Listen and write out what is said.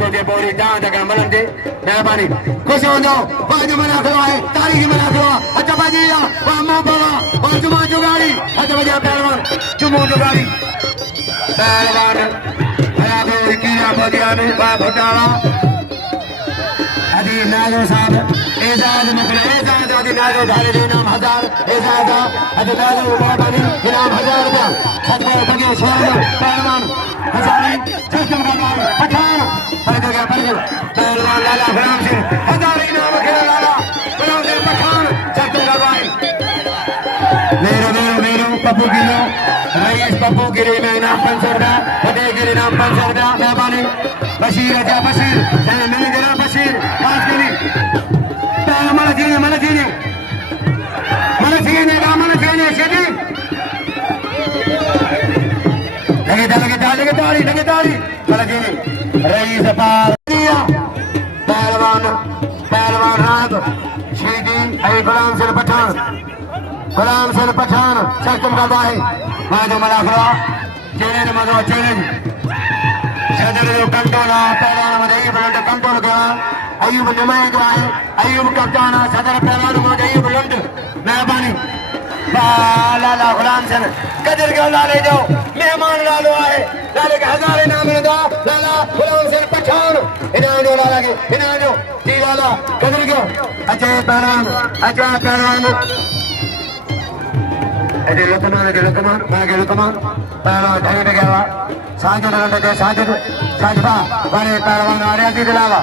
सोचे बोरी जान तक मलन दे मेहरबानी खुश हो जाओ आज मना करो है तारीख मना करो अच्छा बाजी वाह मो बाबा और जुमा जुगाड़ी अच्छा बजा पहलवान जुमो जुगाड़ी पहलवान आया को कीड़ा बदिया में बा भटाला अभी नागो साहब एजाज मतलब एजाज आदि नागो धारे दे नाम 1000 एजाज अभी नागो मेहरबानी इनाम 1000 रुपया सदका बगे शहर पहलवान हजारी चश्म का माल पठान पर गया पहलवान लाला गुलाम सिंह हजारी इनाम खेला लाला गुलाम सिंह पठान चश्म का भाई मेरो पप्पू गिलो रईस पप्पू गिरी में इनाम 500 रुपया फतेह गिरी इनाम 500 रुपया मेहरबानी बशीर अजा बशीर मैनेजर बशीर 5 गिरी मला जीने शेदी लगे ताली मला जीने रईस पार पहलवान रात शेदी अरे गुलाम सिंह पठान सख्तम का भाई माजो मला खड़ा चैलेंज मजो चैलेंज सदर जो कंट्रोल पहलवान मध्ये बुलंद कंट्रोल करा अयूब नुमाइंदो आहे अयूब कप्तान सदर पहलवान मध्ये अयूब बुलंद मेहरबानी लाला गुलाम सिंह कदर के लाले जो मेहमान लालो आहे लाले के 1000 इनाम मिलदा लाला गुलाम सिंह पठान इनाम जो लाला के इनाम जो ती लाला कदर के अच्छा पहलवान अरे लोकमान पहलवान ढंग गया साजद साजबा बड़े पहलवान आ रहे थे दिलावा